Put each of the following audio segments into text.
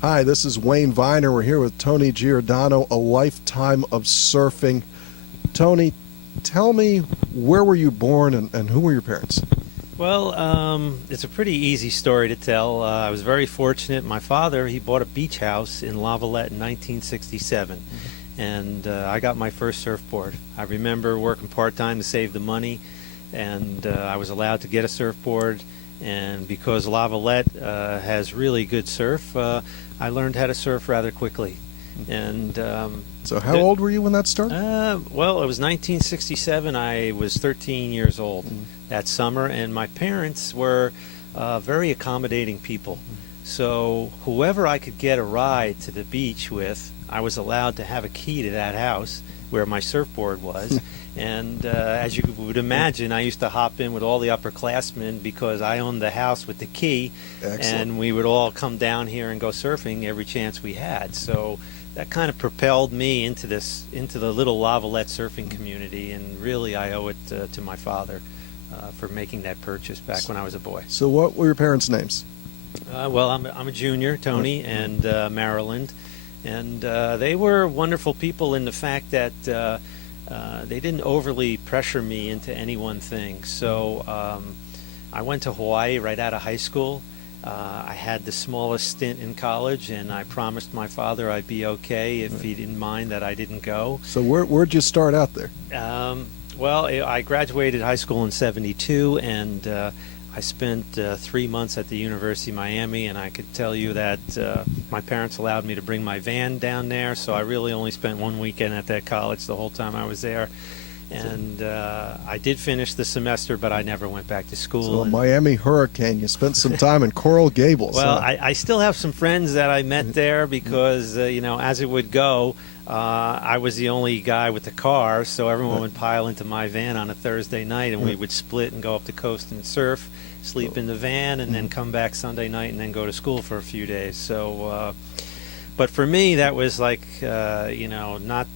Hi, this is Wayne Viener. We're here with Tony Giordano, A Lifetime of Surfing. Tony, tell me, where were you born and who were your parents? Well, it's a pretty easy story to tell. I was very fortunate. My father, he bought a beach house in Lavalette in 1967, and I got my first surfboard. I remember working part-time to save the money, and I was allowed to get a surfboard. And because Lavalette has really good surf, I learned how to surf rather quickly. And So how old were you when that started? well, it was 1967. I was 13 years old that summer, and my parents were very accommodating people. So whoever I could get a ride to the beach with, I was allowed to have a key to that house where my surfboard was. And as you would imagine, I used to hop in with all the upperclassmen because I owned the house with the key. Excellent. And we would all come down here and go surfing every chance we had. So that kind of propelled me into the little Lavalette surfing community, and really I owe it to my father for making that purchase back when I was a boy. So what were your parents' names? Well, I'm a junior, Tony, and Maryland, and they were wonderful people in the fact that they didn't overly pressure me into any one thing. So I went to Hawaii right out of high school. I had the smallest stint in college, and I promised my father I'd be okay if he didn't mind that I didn't go. So where'd you start out there? Well, I graduated high school in '72, and I spent 3 months at the University of Miami, and I could tell you that my parents allowed me to bring my van down there, so I really only spent 1 weekend at that college the whole time I was there. And I did finish the semester, but I never went back to school. So Miami Hurricane, you spent some time in Coral Gables. Well, huh? I still have some friends that I met there because, as it would go, I was the only guy with the car, so everyone would pile into my van on a Thursday night, and we would split and go up the coast and surf, sleep in the van, and then come back Sunday night and then go to school for a few days. So, but for me, that was like, not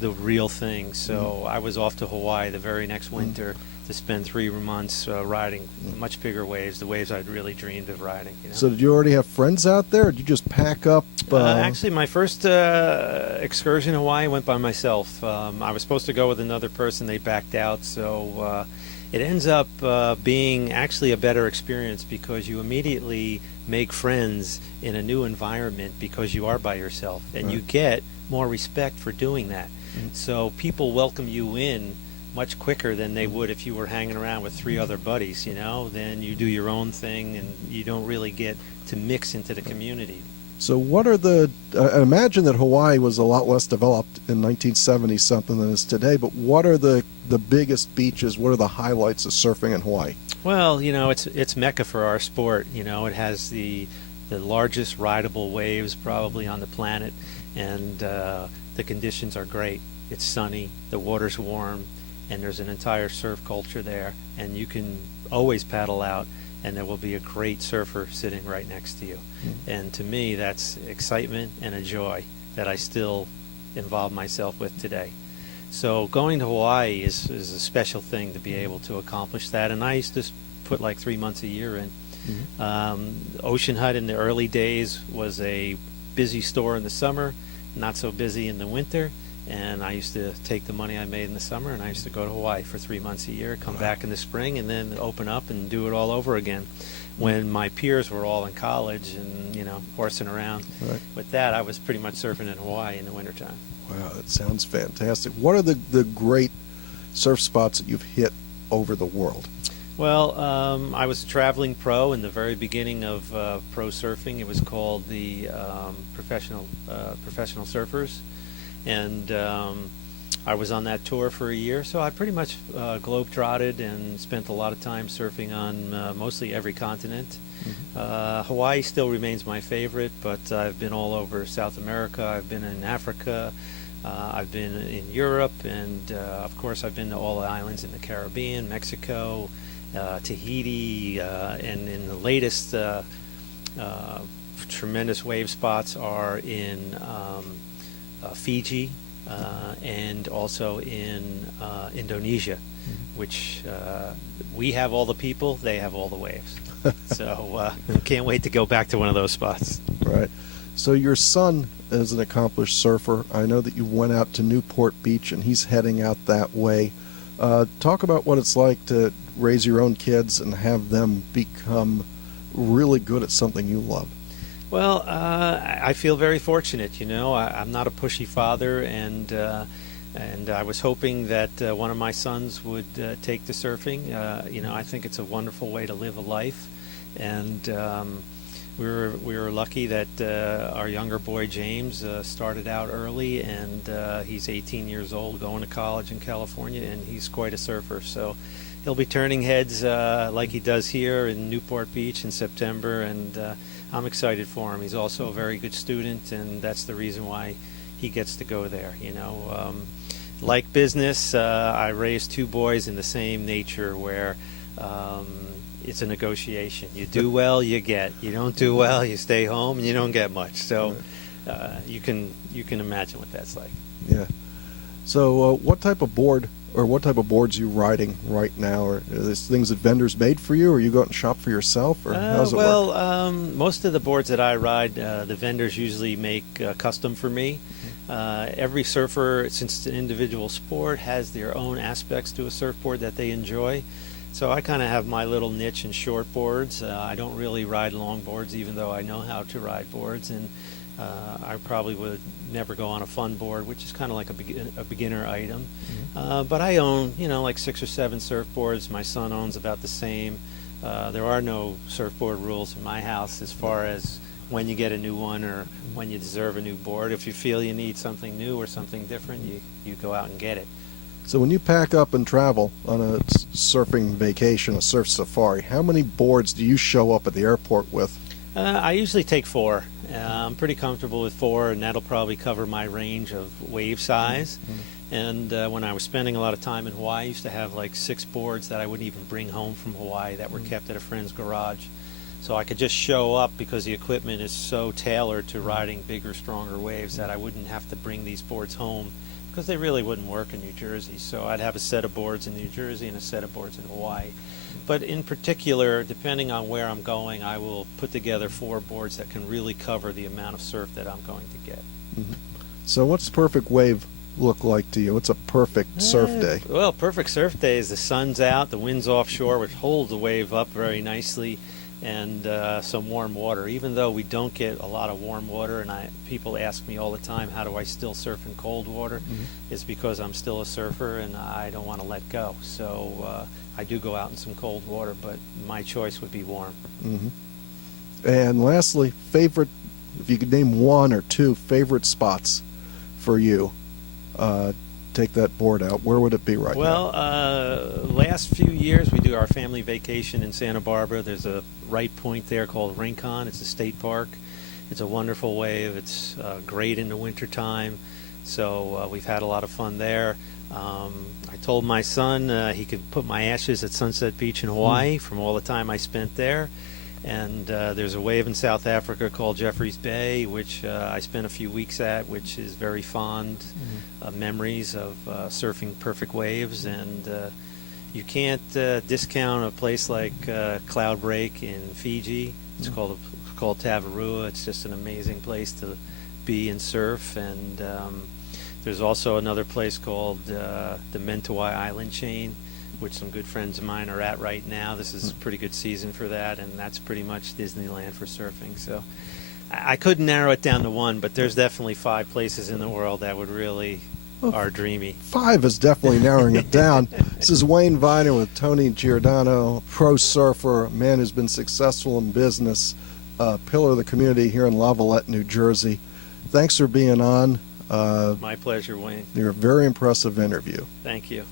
the real thing. So I was off to Hawaii the very next winter to spend 3 months riding much bigger waves, the waves I'd really dreamed of riding. So did you already have friends out there, or did you just pack up? Actually, my first excursion to Hawaii went by myself. I was supposed to go with another person. They backed out. So it ends up being actually a better experience because you immediately make friends in a new environment because you are by yourself, and you get more respect for doing that. So people welcome you in much quicker than they would if you were hanging around with 3 other buddies, Then you do your own thing, and you don't really get to mix into the community. So what are I imagine that Hawaii was a lot less developed in 1970-something than it is today, but what are the biggest beaches? What are the highlights of surfing in Hawaii? Well, it's Mecca for our sport. It has the largest rideable waves probably on the planet, and the conditions are great. It's sunny, the water's warm, and there's an entire surf culture there, and you can always paddle out, and there will be a great surfer sitting right next to you. And to me, that's excitement and a joy that I still involve myself with today. So going to Hawaii is a special thing to be able to accomplish that, and I used to put like 3 months a year in. Ocean Hut in the early days was a busy store in the summer, not so busy in the winter, and I used to take the money I made in the summer and I used to go to Hawaii for 3 months a year, come back in the spring, and then open up and do it all over again. When my peers were all in college and horsing around with that, I was pretty much surfing in Hawaii in the wintertime. Wow, that sounds fantastic. What are the great surf spots that you've hit over the world? Well, I was a traveling pro in the very beginning of pro surfing. It was called the Professional Surfers, and I was on that tour for a year. So I pretty much globe-trotted and spent a lot of time surfing on mostly every continent. Hawaii still remains my favorite, but I've been all over South America. I've been in Africa. I've been in Europe, and of course I've been to all the islands in the Caribbean, Mexico, Tahiti, and in the latest tremendous wave spots are in Fiji and also in Indonesia, which we have all the people, they have all the waves. So can't wait to go back to one of those spots. Right. So your son is an accomplished surfer. I know that you went out to Newport Beach and he's heading out that way. Talk about what it's like to raise your own kids and have them become really good at something you love. Well, I feel very fortunate. I'm not a pushy father, and I was hoping that one of my sons would take to surfing. I think it's a wonderful way to live a life, and we were lucky that our younger boy James started out early, and he's 18 years old, going to college in California, and he's quite a surfer. So he'll be turning heads like he does here in Newport Beach in September, and I'm excited for him. He's also a very good student, and that's the reason why he gets to go there. Like business, I raised two boys in the same nature where it's a negotiation. You do well, you get. You don't do well, you stay home, and you don't get much. So you can imagine what that's like. Yeah. So what type of board or what type of boards are you riding right now? Or are these things that vendors made for you, or you go out and shop for yourself, or how does it work? Most of the boards that I ride, the vendors usually make custom for me. Every surfer, since it's an individual sport, has their own aspects to a surfboard that they enjoy. So I kind of have my little niche in short boards. I don't really ride long boards, even though I know how to ride boards. And I probably would never go on a fun board, which is kind of like a beginner item. But I own, like 6 or 7 surfboards. My son owns about the same. There are no surfboard rules in my house as far as when you get a new one or when you deserve a new board. If you feel you need something new or something different, you go out and get it. So when you pack up and travel on a surfing vacation, a surf safari, how many boards do you show up at the airport with? I usually take 4. I'm pretty comfortable with 4, and that'll probably cover my range of wave size. And when I was spending a lot of time in Hawaii, I used to have like 6 boards that I wouldn't even bring home from Hawaii that were kept at a friend's garage. So I could just show up because the equipment is so tailored to riding bigger, stronger waves that I wouldn't have to bring these boards home because they really wouldn't work in New Jersey. So I'd have a set of boards in New Jersey and a set of boards in Hawaii. But in particular, depending on where I'm going, I will put together 4 boards that can really cover the amount of surf that I'm going to get. So what's the perfect wave look like to you? What's a perfect surf day? Well, perfect surf day is the sun's out, the wind's offshore, which holds the wave up very nicely, and some warm water. Even though we don't get a lot of warm water, and people ask me all the time, how do I still surf in cold water? It's because I'm still a surfer and I don't want to let go. So I do go out in some cold water, but my choice would be warm. And lastly, favorite, if you could name 1 or 2 favorite spots for you, take that board out, where would it be right now? Well, last few years we do our family vacation in Santa Barbara. There's a right point there called Rincon. It's a state park. It's a wonderful wave. It's great in the wintertime. So we've had a lot of fun there. I told my son he could put my ashes at Sunset Beach in Hawaii from all the time I spent there. And there's a wave in South Africa called Jeffreys Bay, which I spent a few weeks at, which is very fond memories of surfing perfect waves. And you can't discount a place like Cloud Break in Fiji. It's called Tavarua. It's just an amazing place to be and surf. And there's also another place called the Mentawai Island Chain, which some good friends of mine are at right now. This is a pretty good season for that, and that's pretty much Disneyland for surfing. So I couldn't narrow it down to 1, but there's definitely 5 places in the world that would really are dreamy. 5 is definitely narrowing it down. This is Wayne Viener with Tony Giordano, pro surfer, a man who's been successful in business, pillar of the community here in Lavallette, New Jersey. Thanks for being on. My pleasure, Wayne. You're a very impressive interview. Thank you.